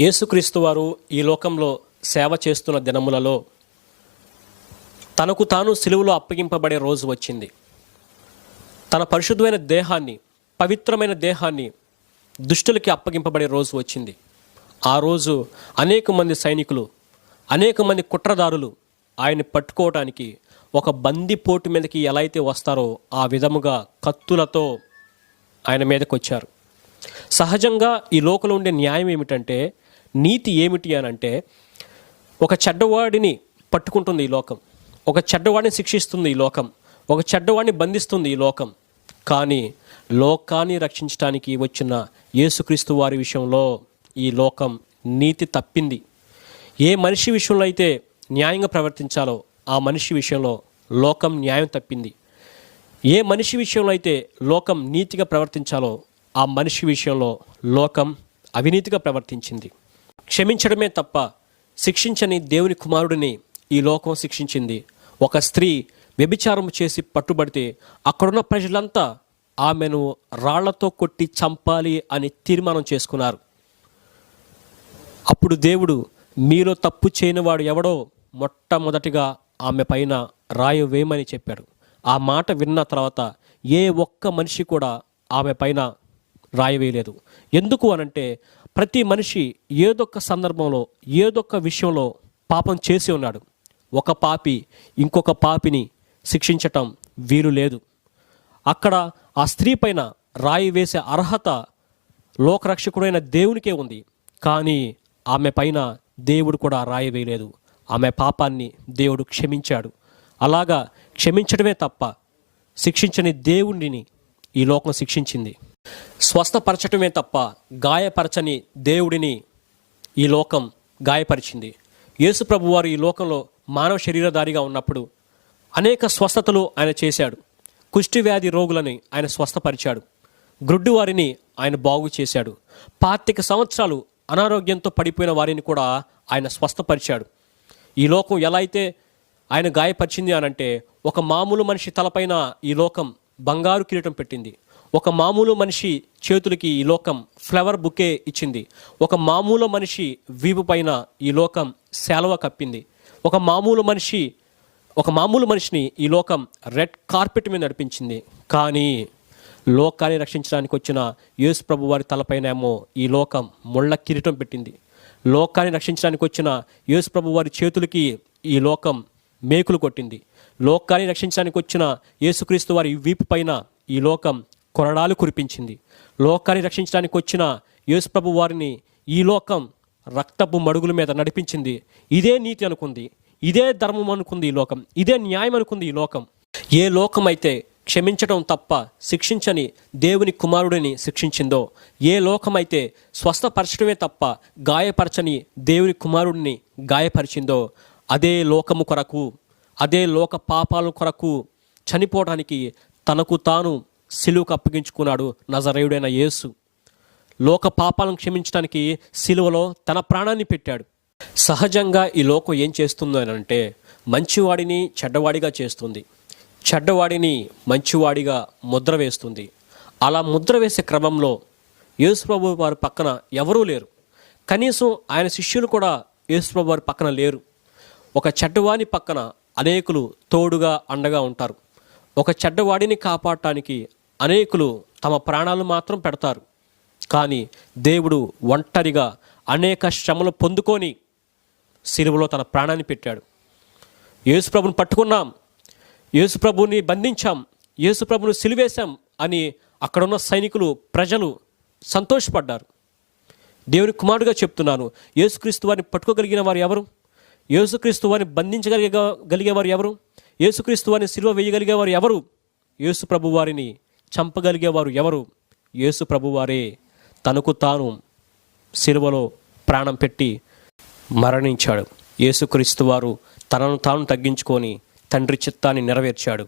యేసుక్రీస్తు వారు ఈ లోకంలో సేవ చేస్తున్న దినములలో తనకు తాను సిలువలో అప్పగింపబడే రోజు వచ్చింది. తన పరిశుద్ధమైన దేహాన్ని, పవిత్రమైన దేహాన్ని దుష్టులకి అప్పగింపబడే రోజు వచ్చింది. ఆ రోజు అనేక మంది సైనికులు, అనేక మంది కుట్రదారులు ఆయన్ని పట్టుకోవడానికి ఒక బందిపోటు మీదకి ఎలా అయితే వస్తారో ఆ విధముగా కత్తులతో ఆయన మీదకి వచ్చారు. సహజంగా ఈ లోకంలో ఉండే న్యాయం ఏమిటంటే, నీతి ఏమిటి అని అంటే, ఒక చెడ్డవాడిని పట్టుకుంటుంది ఈ లోకం, ఒక చెడ్డవాడిని శిక్షిస్తుంది ఈ లోకం, ఒక చెడ్డవాడిని బంధిస్తుంది ఈ లోకం. కానీ లోకాన్ని రక్షించడానికి వచ్చిన యేసుక్రీస్తు వారి విషయంలో ఈ లోకం నీతి తప్పింది. ఏ మనిషి విషయంలో అయితే న్యాయంగా ప్రవర్తించాలో ఆ మనిషి విషయంలో లోకం న్యాయం తప్పింది. ఏ మనిషి విషయంలో అయితే లోకం నీతిగా ప్రవర్తించాలో ఆ మనిషి విషయంలో లోకం అవినీతిగా ప్రవర్తించింది. క్షమించడమే తప్ప శిక్షించని దేవుని కుమారుడిని ఈ లోకం శిక్షించింది. ఒక స్త్రీ వ్యభిచారం చేసి పట్టుబడితే అక్కడున్న ప్రజలంతా ఆమెను రాళ్లతో కొట్టి చంపాలి అని తీర్మానం చేసుకున్నారు. అప్పుడు దేవుడు, మీలో తప్పు చేయనివాడు ఎవడో మొట్టమొదటిగా ఆమె పైన రాయి వేయమని చెప్పాడు. ఆ మాట విన్న తర్వాత ఏ ఒక్క మనిషి కూడా ఆమె పైన రాయి వేయలేదు. ఎందుకు అనంటే, ప్రతి మనిషి ఏదొక్క సందర్భంలో ఏదొక్క విషయంలో పాపం చేసి ఉన్నాడు. ఒక పాపి ఇంకొక పాపిని శిక్షించటం వీలు లేదు. అక్కడ ఆ స్త్రీ పైన రాయి వేసే అర్హత లోకరక్షకుడైన దేవునికే ఉంది. కానీ ఆమె పైన దేవుడు కూడా రాయి వేయలేదు. ఆమె పాపాన్ని దేవుడు క్షమించాడు. అలాగా క్షమించడమే తప్ప శిక్షించని దేవుడిని ఈ లోకం శిక్షించింది. స్వస్థపరచటమే తప్ప గాయపరచని దేవుడిని ఈ లోకం గాయపరిచింది. యేసు ప్రభు వారు ఈ లోకంలో మానవ శరీరధారిగా ఉన్నప్పుడు అనేక స్వస్థతలు ఆయన చేశాడు. కుష్టి వ్యాధి రోగులని ఆయన స్వస్థపరిచాడు. గ్రుడ్డి వారిని ఆయన బాగు చేశాడు. 25 సంవత్సరాలు అనారోగ్యంతో పడిపోయిన వారిని కూడా ఆయన స్వస్థపరిచాడు. ఈ లోకం ఎలా అయితే ఆయన గాయపరిచింది అనంటే, ఒక మామూలు మనిషి తలపైన ఈ లోకం బంగారు కిరీటం పెట్టింది. ఒక మామూలు మనిషి చేతులకి ఈ లోకం ఫ్లవర్ బుకే ఇచ్చింది. ఒక మామూలు మనిషి వీపు పైన ఈ లోకం శాలువ కప్పింది. ఒక మామూలు మనిషిని ఈ లోకం రెడ్ కార్పెట్ మీద నడిపించింది. కానీ లోకాన్ని రక్షించడానికి వచ్చిన యేసు ప్రభు వారి తలపైనేమో ఈ లోకం ముళ్ళ కిరీటం పెట్టింది. లోకాన్ని రక్షించడానికి వచ్చిన యేసు ప్రభు వారి చేతులకి ఈ లోకం మేకులు కొట్టింది. లోకాన్ని రక్షించడానికి వచ్చిన యేసుక్రీస్తు వారి వీపు పైన ఈ లోకం కొరడాలు కురిపించింది. లోకాన్ని రక్షించడానికి వచ్చిన యేసు ప్రభు వారిని ఈ లోకం రక్తపు మడుగుల మీద నడిపించింది. ఇదే నీతి అనుకుంది, ఇదే ధర్మం అనుకుంది ఈ లోకం, ఇదే న్యాయం అనుకుంది ఈ లోకం. ఏ లోకమైతే క్షమించడం తప్ప శిక్షించని దేవుని కుమారుడిని శిక్షించిందో, ఏ లోకమైతే స్వస్థపరచడమే తప్ప గాయపరచని దేవుని కుమారుడిని గాయపరిచిందో, అదే లోకము కొరకు, అదే లోక పాపాల కొరకు చనిపోవడానికి తనకు తాను సిలువకు అప్పగించుకున్నాడు నజరేయుడైన యేసు. లోక పాపాలను క్షమించడానికి సిలువలో తన ప్రాణాన్ని పెట్టాడు. సహజంగా ఈ లోకం ఏం చేస్తుందో అని అంటే, మంచివాడిని చెడ్డవాడిగా చేస్తుంది, చెడ్డవాడిని మంచివాడిగా ముద్ర వేస్తుంది. అలా ముద్ర వేసే క్రమంలో యేసుప్రభు వారి పక్కన ఎవరూ లేరు. కనీసం ఆయన శిష్యులు కూడా యేసుప్రభు వారి పక్కన లేరు. ఒక చెడ్డవాడిని పక్కన అనేకులు తోడుగా అండగా ఉంటారు. ఒక చెడ్డవాడిని కాపాడటానికి అనేకులు తమ ప్రాణాలు మాత్రం పెడతారు. కానీ దేవుడు ఒంటరిగా అనేక శ్రమలు పొందుకొని సిలువలో తన ప్రాణాన్ని పెట్టాడు. యేసుప్రభుని పట్టుకున్నాం, యేసుప్రభుని బంధించాం, యేసుప్రభుని సిలువేశాం అని అక్కడున్న సైనికులు, ప్రజలు సంతోషపడ్డారు. దేవుని కుమారుడుగా చెప్తున్నాను, యేసుక్రీస్తు వారిని పట్టుకోగలిగిన వారు ఎవరు? యేసుక్రీస్తు వారిని బంధించగలిగేవారు ఎవరు? యేసుక్రీస్తు వారిని సిలువ వేయగలిగేవారు ఎవరు? యేసు ప్రభు వారిని చంపగలిగేవారు ఎవరు? యేసు ప్రభు వారే తనకు తాను సిలువలో ప్రాణం పెట్టి మరణించాడు. యేసుక్రీస్తు వారు తనను తాను తగ్గించుకొని తండ్రి చిత్తాన్ని నెరవేర్చాడు.